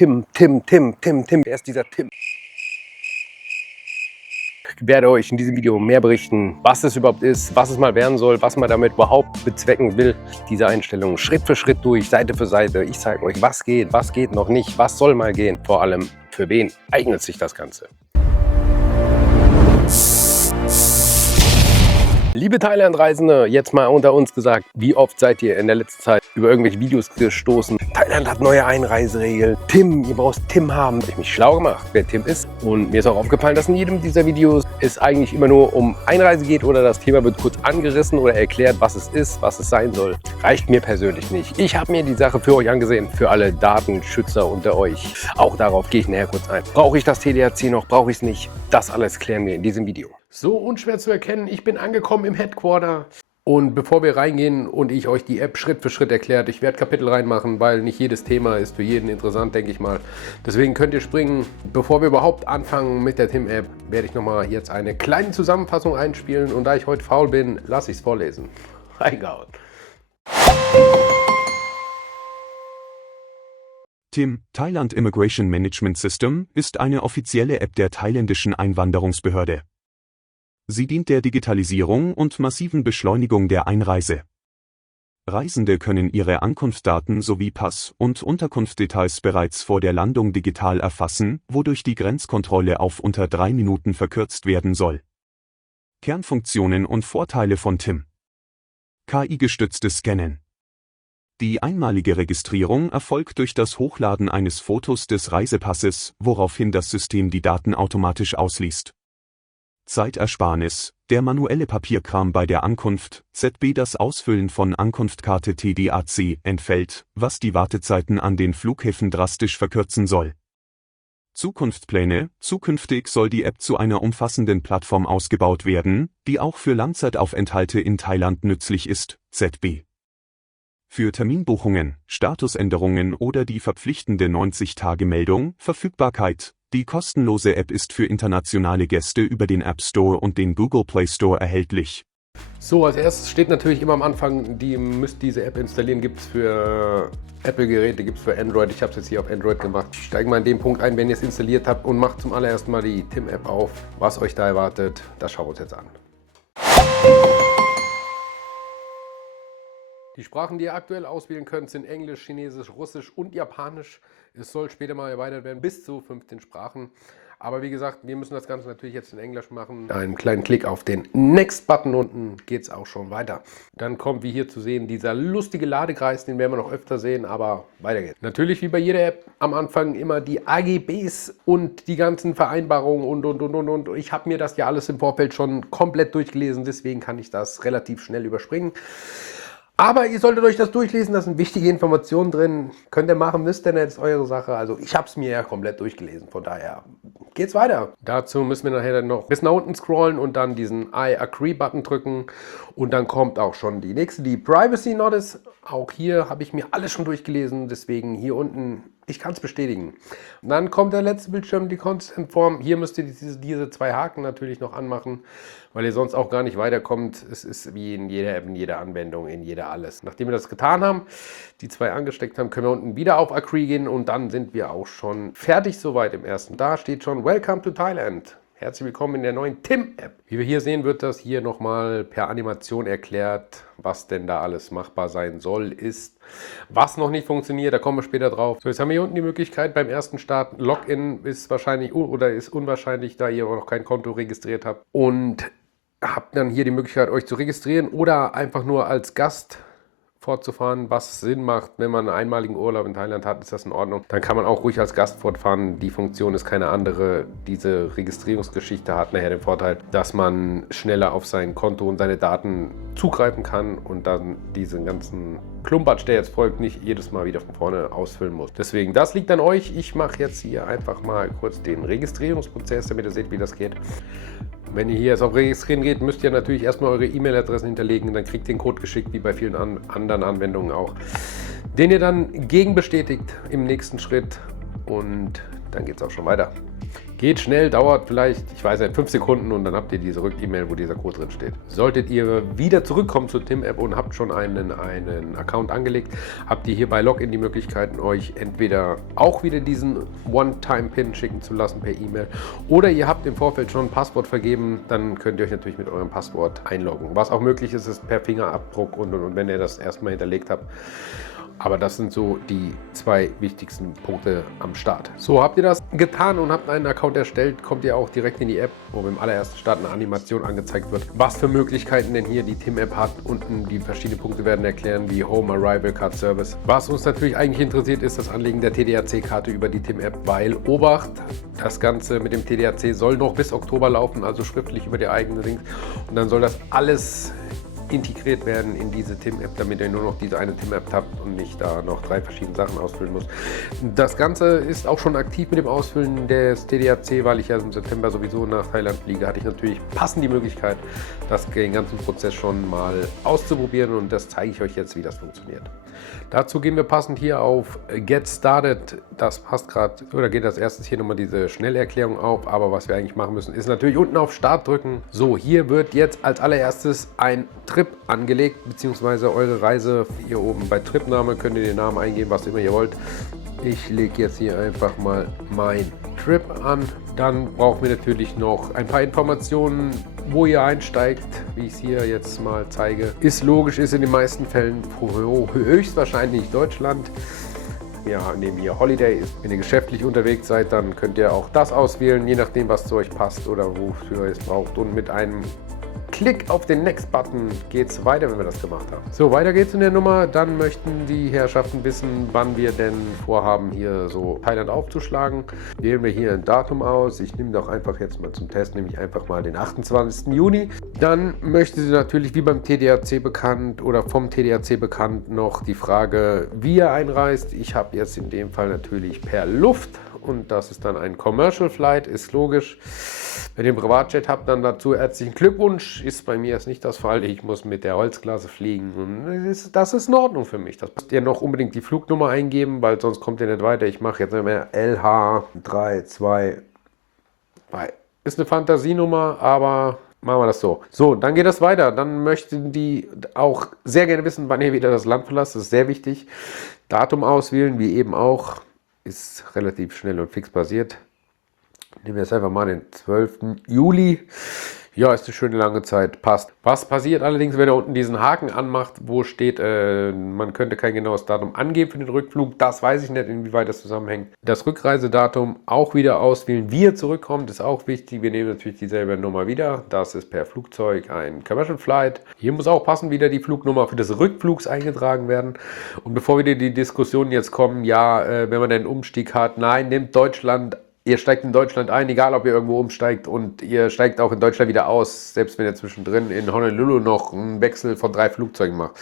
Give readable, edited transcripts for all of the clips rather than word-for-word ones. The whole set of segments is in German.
Tim. Wer ist dieser Tim? Ich werde euch in diesem Video mehr berichten, was es überhaupt ist, was es mal werden soll, was man damit überhaupt bezwecken will. Diese Einstellung Schritt für Schritt durch, Seite für Seite. Ich zeige euch, was geht noch nicht, was soll mal gehen. Vor allem, für wen eignet sich das Ganze. Liebe Thailand-Reisende, jetzt mal unter uns gesagt, wie oft seid ihr in der letzten Zeit über irgendwelche Videos gestoßen? Thailand hat neue Einreiseregeln. Tim, ihr brauchst Tim haben. Ich habe mich schlau gemacht, wer Tim ist. Und mir ist auch aufgefallen, dass in jedem dieser Videos es eigentlich immer nur um Einreise geht oder das Thema wird kurz angerissen oder erklärt, was es ist, was es sein soll. Reicht mir persönlich nicht. Ich habe mir die Sache für euch angesehen, für alle Datenschützer unter euch. Auch darauf gehe ich nachher kurz ein. Brauche ich das TDAC noch, brauche ich es nicht? Das alles klären wir in diesem Video. So unschwer zu erkennen, ich bin angekommen im Headquarter. Und bevor wir reingehen und ich euch die App Schritt für Schritt erklärt, ich werde Kapitel reinmachen, weil nicht jedes Thema ist für jeden interessant, denke ich mal. Deswegen könnt ihr springen. Bevor wir überhaupt anfangen mit der Tim-App, werde ich nochmal jetzt eine kleine Zusammenfassung einspielen. Und da ich heute faul bin, lasse ich es vorlesen. Reingehauen. Tim, Thailand Immigration Management System, ist eine offizielle App der thailändischen Einwanderungsbehörde. Sie dient der Digitalisierung und massiven Beschleunigung der Einreise. Reisende können ihre Ankunftsdaten sowie Pass- und Unterkunftsdetails bereits vor der Landung digital erfassen, wodurch die Grenzkontrolle auf unter 3 Minuten verkürzt werden soll. Kernfunktionen und Vorteile von Tim: KI-gestütztes Scannen. Die einmalige Registrierung erfolgt durch das Hochladen eines Fotos des Reisepasses, woraufhin das System die Daten automatisch ausliest. Zeitersparnis: Der manuelle Papierkram bei der Ankunft, ZB das Ausfüllen von Ankunftskarte TDAC, entfällt, was die Wartezeiten an den Flughäfen drastisch verkürzen soll. Zukunftspläne: Zukünftig soll die App zu einer umfassenden Plattform ausgebaut werden, die auch für Langzeitaufenthalte in Thailand nützlich ist, ZB. Für Terminbuchungen, Statusänderungen oder die verpflichtende 90-Tage-Meldung, Verfügbarkeit: Die kostenlose App ist für internationale Gäste über den App Store und den Google Play Store erhältlich. So, als erstes steht natürlich immer am Anfang, ihr müsst diese App installieren. Gibt es für Apple-Geräte, gibt es für Android. Ich habe es jetzt hier auf Android gemacht. Ich steige mal in den Punkt ein, wenn ihr es installiert habt und macht zum allerersten Mal die Tim-App auf. Was euch da erwartet, das schauen wir uns jetzt an. Die Sprachen, die ihr aktuell auswählen könnt, sind Englisch, Chinesisch, Russisch und Japanisch. Es soll später mal erweitert werden bis zu 15 Sprachen. Aber wie gesagt, wir müssen das Ganze natürlich jetzt in Englisch machen. Einen kleinen Klick auf den Next-Button unten geht es auch schon weiter. Dann kommt, wie hier zu sehen, dieser lustige Ladekreis, den werden wir noch öfter sehen, aber weiter geht's. Natürlich wie bei jeder App am Anfang immer die AGBs und die ganzen Vereinbarungen und. Ich habe mir das ja alles im Vorfeld schon komplett durchgelesen, deswegen kann ich das relativ schnell überspringen. Aber ihr solltet euch das durchlesen, da sind wichtige Informationen drin. Könnt ihr machen, müsst ihr nicht, ist eure Sache. Also ich habe es mir ja komplett durchgelesen, von daher geht's weiter. Dazu müssen wir nachher dann noch bis nach unten scrollen und dann diesen I Agree-Button drücken. Und dann kommt auch schon die nächste, die Privacy Notice. Auch hier habe ich mir alles schon durchgelesen, deswegen hier unten, ich kann es bestätigen. Und dann kommt der letzte Bildschirm, die Consent Form. Hier müsst ihr diese 2 Haken natürlich noch anmachen, weil ihr sonst auch gar nicht weiterkommt. Es ist wie in jeder App, in jeder Anwendung, in jeder alles. Nachdem wir das getan haben, die 2 angesteckt haben, können wir unten wieder auf Agree gehen und dann sind wir auch schon fertig soweit im ersten. Da steht schon Welcome to Thailand. Herzlich willkommen in der neuen Tim-App. Wie wir hier sehen, wird das hier nochmal per Animation erklärt, was denn da alles machbar sein soll, ist. Was noch nicht funktioniert, da kommen wir später drauf. So, jetzt haben wir hier unten die Möglichkeit beim ersten Start. Login ist wahrscheinlich oder ist unwahrscheinlich, da ihr noch kein Konto registriert habt. Und habt dann hier die Möglichkeit, euch zu registrieren oder einfach nur als Gast fortzufahren, was Sinn macht, wenn man einen einmaligen Urlaub in Thailand hat, ist das in Ordnung. Dann kann man auch ruhig als Gast fortfahren. Die Funktion ist keine andere. Diese Registrierungsgeschichte hat nachher den Vorteil, dass man schneller auf sein Konto und seine Daten zugreifen kann und dann diesen ganzen Klumpatsch, der jetzt folgt, nicht jedes Mal wieder von vorne ausfüllen muss. Deswegen, das liegt an euch. Ich mache jetzt hier einfach mal kurz den Registrierungsprozess, damit ihr seht, wie das geht. Wenn ihr hier jetzt auf Registrieren geht, müsst ihr natürlich erstmal eure E-Mail-Adressen hinterlegen. Dann kriegt ihr den Code geschickt, wie bei vielen anderen Anwendungen auch, den ihr dann gegenbestätigt im nächsten Schritt. Und dann geht es auch schon weiter. Geht schnell, dauert vielleicht, ich weiß nicht, 5 Sekunden und dann habt ihr diese Rück-E-Mail, wo dieser Code drin steht. Solltet ihr wieder zurückkommen zur TIM-App und habt schon einen Account angelegt, habt ihr hier bei Login die Möglichkeiten, euch entweder auch wieder diesen One-Time-Pin schicken zu lassen per E-Mail oder ihr habt im Vorfeld schon ein Passwort vergeben, dann könnt ihr euch natürlich mit eurem Passwort einloggen. Was auch möglich ist, ist per Fingerabdruck und wenn ihr das erstmal hinterlegt habt. Aber das sind so die 2 wichtigsten Punkte am Start. So, habt ihr das getan und habt einen Account erstellt, kommt ihr auch direkt in die App, wo beim allerersten Start eine Animation angezeigt wird. Was für Möglichkeiten denn hier die TIM-App hat. Unten die verschiedenen Punkte werden erklären, wie Home, Arrival, Card Service. Was uns natürlich eigentlich interessiert, ist das Anlegen der TDAC-Karte über die TIM-App, weil Obacht, das Ganze mit dem TDAC soll noch bis Oktober laufen, also schriftlich über die eigenen Links. Und dann soll das alles integriert werden in diese TIM-App, damit ihr nur noch diese eine TIM-App habt und nicht da noch 3 verschiedene Sachen ausfüllen muss. Das Ganze ist auch schon aktiv mit dem Ausfüllen des TDAC, weil ich ja im September sowieso nach Thailand fliege, hatte ich natürlich passend die Möglichkeit, den ganzen Prozess schon mal auszuprobieren und das zeige ich euch jetzt, wie das funktioniert. Dazu gehen wir passend hier auf Get Started. Das passt gerade, oder geht als erstes hier nochmal diese Schnellerklärung auf, aber was wir eigentlich machen müssen, ist natürlich unten auf Start drücken. So, hier wird jetzt als allererstes ein Trip angelegt, beziehungsweise eure Reise. Hier oben bei Tripname könnt ihr den Namen eingeben, was immer ihr wollt. Ich lege jetzt hier einfach mal mein Trip an. Dann brauchen wir natürlich noch ein paar Informationen, wo ihr einsteigt, wie ich es hier jetzt mal zeige. Ist logisch, ist in den meisten Fällen höchstwahrscheinlich Deutschland. Ja, nehmen wir Holiday ist. Wenn ihr geschäftlich unterwegs seid, dann könnt ihr auch das auswählen, je nachdem, was zu euch passt oder wofür ihr es braucht. Und mit einem Klick auf den Next-Button geht es weiter, wenn wir das gemacht haben. So, weiter geht's in der Nummer. Dann möchten die Herrschaften wissen, wann wir denn vorhaben, hier so Thailand aufzuschlagen. Wählen wir hier ein Datum aus. Ich nehme doch einfach jetzt mal zum Test, nehme ich einfach mal den 28. Juni. Dann möchte sie natürlich, wie beim TDAC bekannt oder vom TDAC bekannt, noch die Frage, wie ihr einreist. Ich habe jetzt in dem Fall natürlich per Luft und das ist dann ein Commercial Flight, ist logisch. Wenn ihr einen Privatjet habt, dann dazu herzlichen Glückwunsch. Ist bei mir jetzt nicht das Fall. Ich muss mit der Holzklasse fliegen und das ist in Ordnung für mich. Das müsst ihr noch unbedingt die Flugnummer eingeben, weil sonst kommt ihr nicht weiter. Ich mache jetzt immer LH322. Ist eine Fantasienummer, aber machen wir das so. So, dann geht das weiter. Dann möchten die auch sehr gerne wissen, wann ihr wieder das Land verlasst. Das ist sehr wichtig. Datum auswählen, wie eben auch. Ist relativ schnell und fix passiert. Nehmen wir jetzt einfach mal den 12. Juli. Ja, ist eine schöne lange Zeit, passt. Was passiert allerdings, wenn ihr unten diesen Haken anmacht, wo steht, man könnte kein genaues Datum angeben für den Rückflug. Das weiß ich nicht, inwieweit das zusammenhängt. Das Rückreisedatum auch wieder auswählen. Wie ihr zurückkommt, ist auch wichtig. Wir nehmen natürlich dieselbe Nummer wieder. Das ist per Flugzeug ein Commercial Flight. Hier muss auch passend wieder die Flugnummer für des Rückflugs eingetragen werden. Und bevor wieder die Diskussionen jetzt kommen, ja, wenn man einen Umstieg hat, nein, nehmt Deutschland. Ihr steigt in Deutschland ein, egal ob ihr irgendwo umsteigt und ihr steigt auch in Deutschland wieder aus, selbst wenn ihr zwischendrin in Honolulu noch einen Wechsel von 3 Flugzeugen macht.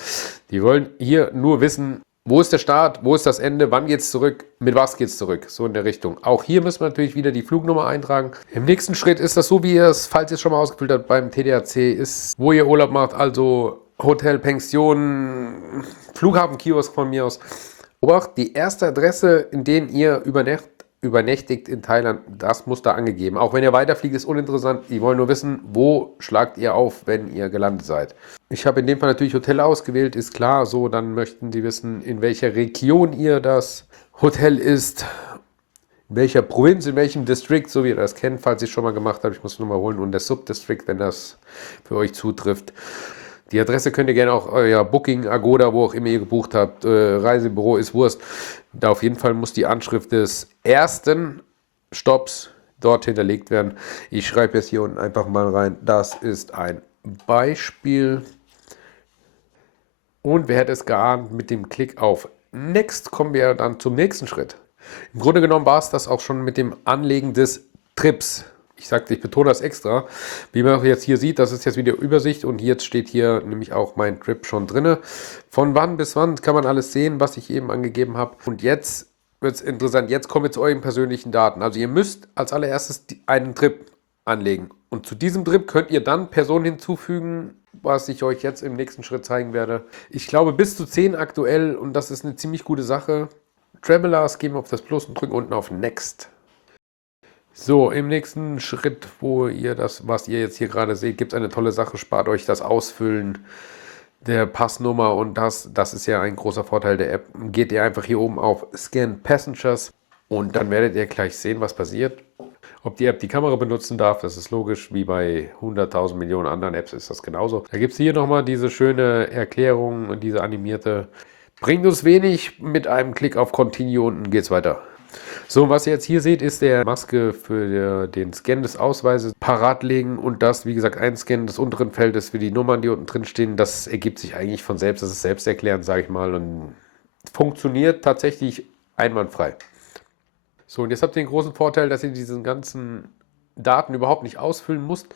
Die wollen hier nur wissen, wo ist der Start, wo ist das Ende, wann geht es zurück, mit was geht es zurück, so in der Richtung. Auch hier müssen wir natürlich wieder die Flugnummer eintragen. Im nächsten Schritt ist das so, wie ihr es, falls ihr es schon mal ausgefüllt habt beim TDAC, ist, wo ihr Urlaub macht, also Hotel, Pension, Flughafenkiosk von mir aus. Obacht, die erste Adresse, in der ihr übernächtigt in Thailand, das muss da angegeben. Auch wenn ihr weiterfliegt, ist uninteressant. Die wollen nur wissen, wo schlagt ihr auf, wenn ihr gelandet seid. Ich habe in dem Fall natürlich Hotel ausgewählt, ist klar. So, dann möchten die wissen, in welcher Region ihr das Hotel ist, in welcher Provinz, in welchem District, so wie ihr das kennt, falls ich es schon mal gemacht habe. Ich muss es nochmal holen. Und der Subdistrict, wenn das für euch zutrifft. Die Adresse könnt ihr gerne auch euer Booking, Agoda, wo auch immer ihr gebucht habt, Reisebüro ist Wurst. Da auf jeden Fall muss die Anschrift des ersten Stopps dort hinterlegt werden. Ich schreibe jetzt hier unten einfach mal rein, das ist ein Beispiel. Und wer hätte es geahnt, mit dem Klick auf Next kommen wir dann zum nächsten Schritt. Im Grunde genommen war es das auch schon mit dem Anlegen des Trips. Ich sagte, ich betone das extra. Wie man jetzt hier sieht, das ist jetzt wieder Übersicht und jetzt steht hier nämlich auch mein Trip schon drin. Von wann bis wann kann man alles sehen, was ich eben angegeben habe. Und jetzt wird es interessant. Jetzt kommen wir zu euren persönlichen Daten. Also ihr müsst als allererstes einen Trip anlegen. Und zu diesem Trip könnt ihr dann Personen hinzufügen, was ich euch jetzt im nächsten Schritt zeigen werde. Ich glaube bis zu 10 aktuell und das ist eine ziemlich gute Sache. Travelers, gehen wir auf das Plus und drücken unten auf Next. So, im nächsten Schritt, wo ihr das, was ihr jetzt hier gerade seht, gibt es eine tolle Sache, spart euch das Ausfüllen der Passnummer und das ist ja ein großer Vorteil der App. Geht ihr einfach hier oben auf Scan Passengers und dann werdet ihr gleich sehen, was passiert. Ob die App die Kamera benutzen darf, das ist logisch, wie bei 100.000 Millionen anderen Apps ist das genauso. Da gibt es hier nochmal diese schöne Erklärung und diese animierte. Bringt uns wenig, mit einem Klick auf Continue unten geht's weiter. So, was ihr jetzt hier seht, ist der Maske für den Scan des Ausweises parat legen und das, wie gesagt, einscannen des unteren Feldes für die Nummern, die unten drin stehen. Das ergibt sich eigentlich von selbst, das ist selbsterklärend, sage ich mal, und funktioniert tatsächlich einwandfrei. So, und jetzt habt ihr den großen Vorteil, dass ihr diese ganzen Daten überhaupt nicht ausfüllen müsst.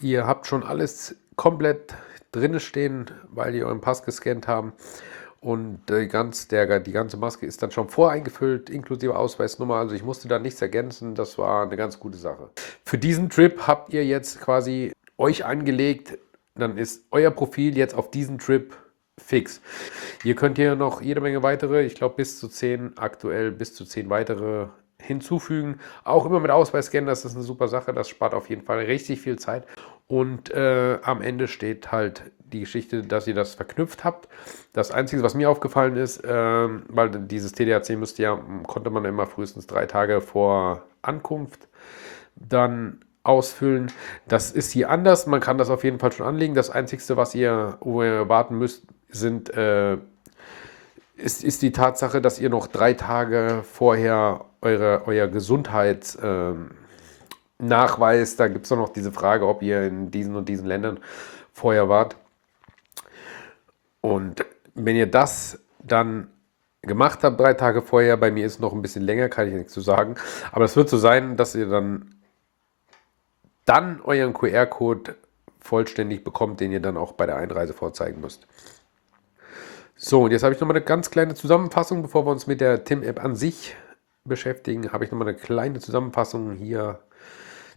Ihr habt schon alles komplett drin stehen, weil die euren Pass gescannt haben. Und die ganze Maske ist dann schon voreingefüllt, inklusive Ausweisnummer. Also ich musste da nichts ergänzen. Das war eine ganz gute Sache. Für diesen Trip habt ihr jetzt quasi euch angelegt. Dann ist euer Profil jetzt auf diesen Trip fix. Ihr könnt hier noch jede Menge weitere, ich glaube bis zu 10, aktuell bis zu 10 weitere hinzufügen. Auch immer mit Ausweisscan, das ist eine super Sache. Das spart auf jeden Fall richtig viel Zeit. Und am Ende steht halt die Geschichte, dass ihr das verknüpft habt. Das Einzige, was mir aufgefallen ist, weil dieses TDAC konnte man immer frühestens 3 Tage vor Ankunft dann ausfüllen. Das ist hier anders. Man kann das auf jeden Fall schon anlegen. Das Einzige, wo ihr warten müsst, ist die Tatsache, dass ihr noch 3 Tage vorher euer Gesundheitsnachweis, da gibt es noch diese Frage, ob ihr in diesen und diesen Ländern vorher wart. Und wenn ihr das dann gemacht habt, 3 Tage vorher, bei mir ist es noch ein bisschen länger, kann ich nichts zu sagen, aber es wird so sein, dass ihr dann euren QR-Code vollständig bekommt, den ihr dann auch bei der Einreise vorzeigen müsst. So, und jetzt habe ich nochmal eine ganz kleine Zusammenfassung, bevor wir uns mit der TIM-App an sich beschäftigen, habe ich nochmal eine kleine Zusammenfassung hier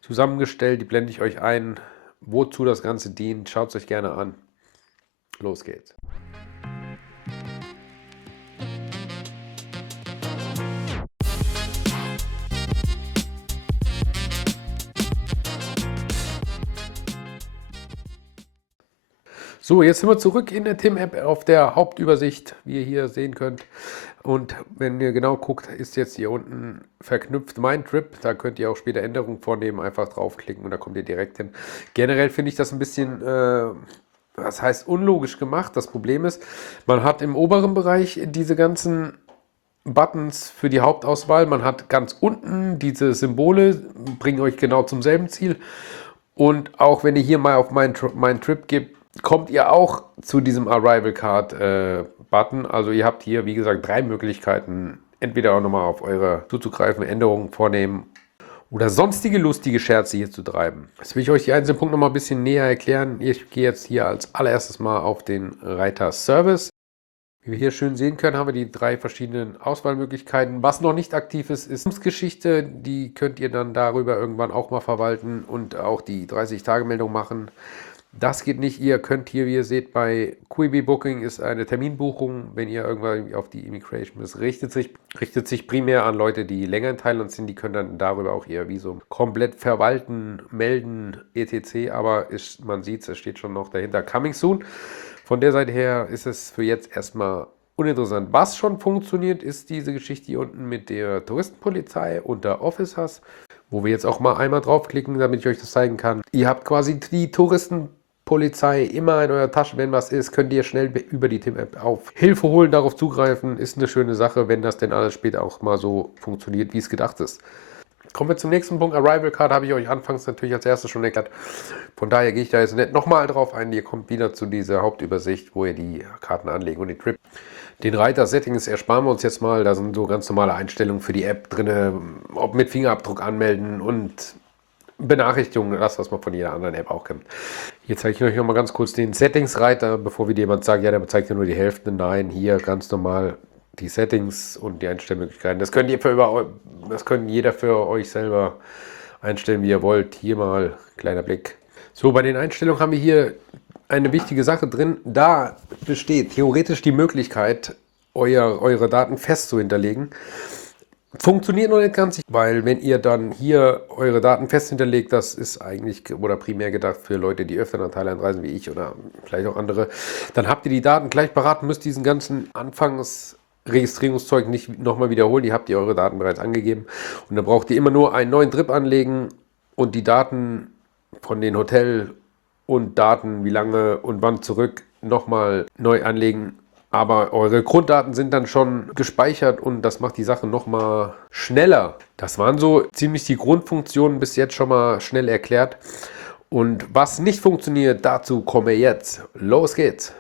zusammengestellt, die blende ich euch ein, wozu das Ganze dient, schaut es euch gerne an. Los geht's. So, jetzt sind wir zurück in der TIM-App auf der Hauptübersicht, wie ihr hier sehen könnt. Und wenn ihr genau guckt, ist jetzt hier unten verknüpft mein Trip. Da könnt ihr auch später Änderungen vornehmen, einfach draufklicken und da kommt ihr direkt hin. Generell finde ich das ein bisschen, was heißt unlogisch gemacht. Das Problem ist, man hat im oberen Bereich diese ganzen Buttons für die Hauptauswahl. Man hat ganz unten diese Symbole, bringen euch genau zum selben Ziel. Und auch wenn ihr hier mal auf mein Trip gebt, kommt ihr auch zu diesem Arrival Card Button. Also ihr habt hier, wie gesagt, 3 Möglichkeiten, entweder auch nochmal auf eure zuzugreifen, Änderungen vornehmen oder sonstige lustige Scherze hier zu treiben. Jetzt will ich euch die einzelnen Punkte nochmal ein bisschen näher erklären. Ich gehe jetzt hier als allererstes mal auf den Reiter Service. Wie wir hier schön sehen können, haben wir die 3 verschiedenen Auswahlmöglichkeiten. Was noch nicht aktiv ist, ist Geschichte. Die könnt ihr dann darüber irgendwann auch mal verwalten und auch die 30-Tage-Meldung machen. Das geht nicht. Ihr könnt hier, wie ihr seht, bei Quibi Booking ist eine Terminbuchung, wenn ihr irgendwann auf die Immigration müsst, richtet sich primär an Leute, die länger in Thailand sind. Die können dann darüber auch ihr Visum komplett verwalten, melden, etc. Aber man sieht es steht schon noch dahinter Coming Soon. Von der Seite her ist es für jetzt erstmal uninteressant. Was schon funktioniert, ist diese Geschichte hier unten mit der Touristenpolizei unter Officers, wo wir jetzt auch mal einmal draufklicken, damit ich euch das zeigen kann. Ihr habt quasi die Touristenpolizei immer in eurer Tasche. Wenn was ist, könnt ihr schnell über die TIM-App auf Hilfe holen, darauf zugreifen. Ist eine schöne Sache, wenn das denn alles später auch mal so funktioniert, wie es gedacht ist. Kommen wir zum nächsten Punkt. Arrival Card habe ich euch anfangs natürlich als erstes schon erklärt. Von daher gehe ich da jetzt nicht nochmal drauf ein. Ihr kommt wieder zu dieser Hauptübersicht, wo ihr die Karten anlegen und die Trip. Den Reiter Settings ersparen wir uns jetzt mal. Da sind so ganz normale Einstellungen für die App drin, ob mit Fingerabdruck anmelden und Benachrichtigungen, das, was man von jeder anderen App auch kennt. Hier zeige ich euch nochmal ganz kurz den Settings-Reiter, bevor wieder jemand sagt, ja, der zeigt ja nur die Hälfte. Nein, hier ganz normal die Settings und die Einstellmöglichkeiten. Das könnt jeder für euch selber einstellen, wie ihr wollt. Hier mal kleiner Blick. So, bei den Einstellungen haben wir hier eine wichtige Sache drin. Da besteht theoretisch die Möglichkeit, eure Daten fest zu hinterlegen. Funktioniert noch nicht ganz, weil wenn ihr dann hier eure Daten fest hinterlegt, das ist eigentlich oder primär gedacht für Leute, die öfter nach Thailand reisen wie ich oder vielleicht auch andere, dann habt ihr die Daten gleich parat, müsst diesen ganzen Anfangsregistrierungszeug nicht nochmal wiederholen, die habt ihr eure Daten bereits angegeben und dann braucht ihr immer nur einen neuen Trip anlegen und die Daten von den Hotel und Daten, wie lange und wann zurück, nochmal neu anlegen. Aber eure Grunddaten sind dann schon gespeichert und das macht die Sache nochmal schneller. Das waren so ziemlich die Grundfunktionen bis jetzt schon mal schnell erklärt. Und was nicht funktioniert, dazu komme jetzt. Los geht's!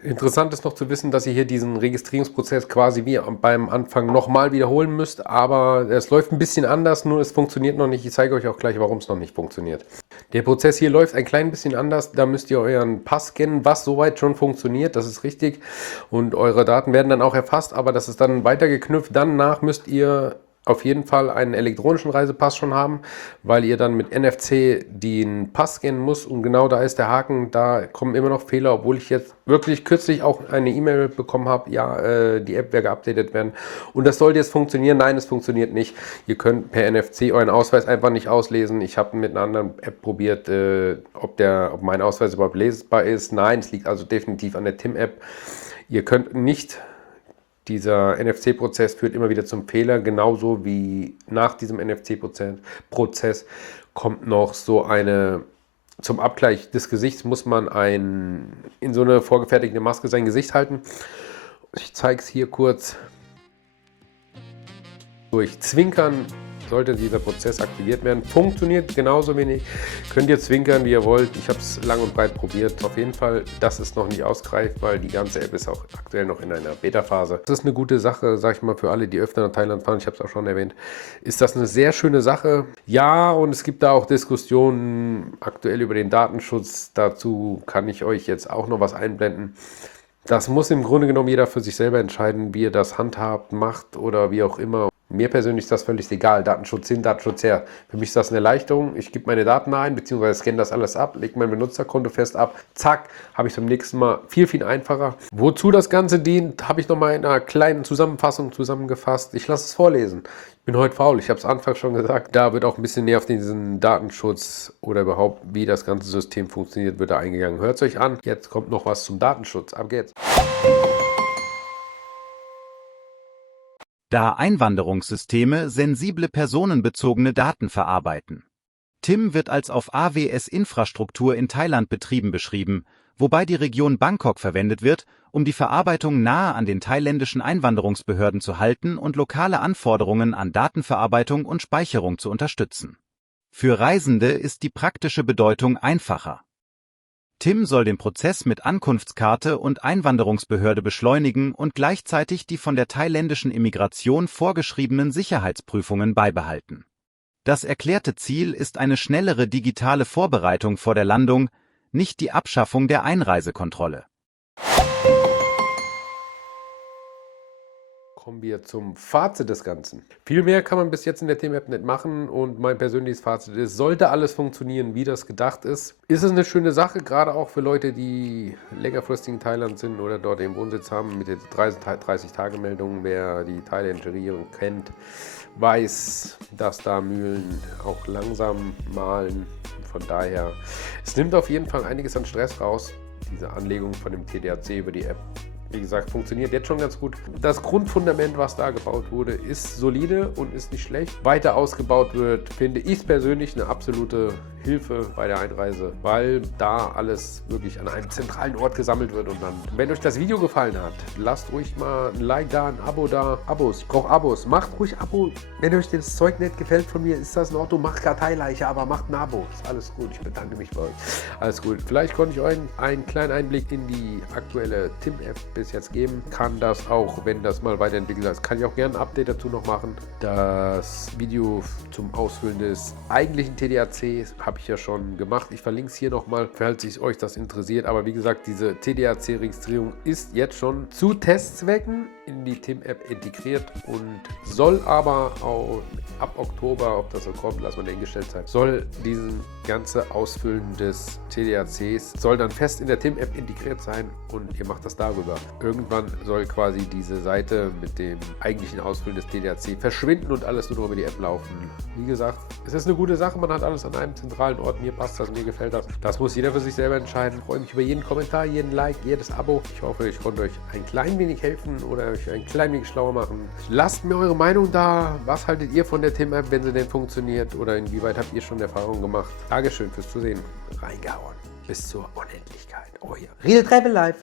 Interessant ist noch zu wissen, dass ihr hier diesen Registrierungsprozess quasi wie beim Anfang nochmal wiederholen müsst, aber es läuft ein bisschen anders, nur es funktioniert noch nicht. Ich zeige euch auch gleich, warum es noch nicht funktioniert. Der Prozess hier läuft ein klein bisschen anders, da müsst ihr euren Pass scannen, was soweit schon funktioniert, das ist richtig. Und eure Daten werden dann auch erfasst, aber das ist dann weiter geknüpft. Danach müsst ihr auf jeden Fall einen elektronischen Reisepass schon haben, weil ihr dann mit NFC den Pass scannen muss und genau da ist der Haken, da kommen immer noch Fehler, obwohl ich jetzt wirklich kürzlich auch eine E-Mail bekommen habe, ja, die App wird geupdatet werden und das sollte jetzt funktionieren. Nein, es funktioniert nicht. Ihr könnt per NFC euren Ausweis einfach nicht auslesen. Ich habe mit einer anderen App probiert, ob mein Ausweis überhaupt lesbar ist. Nein, es liegt also definitiv an der TIM-App. Ihr könnt nicht. Dieser NFC-Prozess führt immer wieder zum Fehler, genauso wie nach diesem NFC-Prozess kommt noch so eine, zum Abgleich des Gesichts muss man in so eine vorgefertigte Maske sein Gesicht halten. Ich zeige es hier kurz. Durch Zwinkern sollte dieser Prozess aktiviert werden. Funktioniert genauso wenig. Könnt ihr zwinkern, wie ihr wollt. Ich habe es lang und breit probiert. Auf jeden Fall, das ist noch nicht ausgereift, weil die ganze App ist auch aktuell noch in einer Beta-Phase. Das ist eine gute Sache, sage ich mal, für alle, die öfter nach Thailand fahren. Ich habe es auch schon erwähnt. Ist das eine sehr schöne Sache? Ja, und es gibt da auch Diskussionen aktuell über den Datenschutz. Dazu kann ich euch jetzt auch noch was einblenden. Das muss im Grunde genommen jeder für sich selber entscheiden, wie er das handhabt, macht oder wie auch immer. Mir persönlich ist das völlig egal. Datenschutz hin, Datenschutz her. Für mich ist das eine Erleichterung. Ich gebe meine Daten ein, beziehungsweise scanne das alles ab, lege mein Benutzerkonto fest ab. Zack, habe ich es beim nächsten Mal viel, viel einfacher. Wozu das Ganze dient, habe ich nochmal in einer kleinen Zusammenfassung zusammengefasst. Ich lasse es vorlesen. Ich bin heute faul, ich habe es anfangs schon gesagt. Da wird auch ein bisschen näher auf diesen Datenschutz oder überhaupt, wie das ganze System funktioniert, wird da eingegangen. Hört es euch an. Jetzt kommt noch was zum Datenschutz. Ab geht's. Da Einwanderungssysteme sensible personenbezogene Daten verarbeiten. TIM wird als auf AWS-Infrastruktur in Thailand betrieben beschrieben, wobei die Region Bangkok verwendet wird, um die Verarbeitung nahe an den thailändischen Einwanderungsbehörden zu halten und lokale Anforderungen an Datenverarbeitung und Speicherung zu unterstützen. Für Reisende ist die praktische Bedeutung einfacher. TIM soll den Prozess mit Ankunftskarte und Einwanderungsbehörde beschleunigen und gleichzeitig die von der thailändischen Immigration vorgeschriebenen Sicherheitsprüfungen beibehalten. Das erklärte Ziel ist eine schnellere digitale Vorbereitung vor der Landung, nicht die Abschaffung der Einreisekontrolle. Kommen wir zum Fazit des Ganzen. Viel mehr kann man bis jetzt in der TIM-App nicht machen und mein persönliches Fazit ist, sollte alles funktionieren, wie das gedacht ist. Ist es eine schöne Sache, gerade auch für Leute, die längerfristig in Thailand sind oder dort den Wohnsitz haben mit der 30-Tage-Meldung. Wer die thailändische Regierung kennt, weiß, dass da Mühlen auch langsam mahlen. Von daher, es nimmt auf jeden Fall einiges an Stress raus, diese Anlegung von dem TDAC über die App. Wie gesagt, funktioniert jetzt schon ganz gut. Das Grundfundament, was da gebaut wurde, ist solide und ist nicht schlecht. Weiter ausgebaut wird, finde ich persönlich eine absolute Hilfe bei der Einreise, weil da alles wirklich an einem zentralen Ort gesammelt wird. Und dann, wenn euch das Video gefallen hat, lasst ruhig mal ein Like da, ein Abo da. Abos, ich brauche Abos. Macht ruhig Abo. Wenn euch das Zeug nicht gefällt von mir, ist das in Ordnung. Macht Karteileiche, aber macht ein Abo. Ist alles gut. Ich bedanke mich bei euch. Alles gut. Vielleicht konnte ich euch einen kleinen Einblick in die aktuelle TIM-App bis jetzt geben. Kann das auch, wenn das mal weiterentwickelt ist, kann ich auch gerne ein Update dazu noch machen. Das Video zum Ausfüllen des eigentlichen TDACs habe ich ja schon gemacht. Ich verlinke es hier nochmal, falls euch das interessiert. Aber wie gesagt, diese TDAC-Registrierung ist jetzt schon zu Testzwecken in die TIM-App integriert und soll aber auch ab Oktober, ob das so kommt, lassen wir dahingestellt sein, soll diesen ganze Ausfüllen des TDACs, soll dann fest in der TIM-App integriert sein und ihr macht das darüber. Irgendwann soll quasi diese Seite mit dem eigentlichen Ausfüllen des TDAC verschwinden und alles nur noch über die App laufen. Wie gesagt, es ist eine gute Sache, man hat alles an einem zentralen Ort, mir passt das, mir gefällt das. Das muss jeder für sich selber entscheiden. Ich freue mich über jeden Kommentar, jeden Like, jedes Abo. Ich hoffe, ich konnte euch ein klein wenig helfen oder euch ein klein wenig schlauer machen. Lasst mir eure Meinung da. Was haltet ihr von der TIM-App, wenn sie denn funktioniert? Oder inwieweit habt ihr schon Erfahrungen gemacht? Dankeschön fürs Zusehen. Reingehauen. Bis zur Unendlichkeit. Euer Real Travel Life.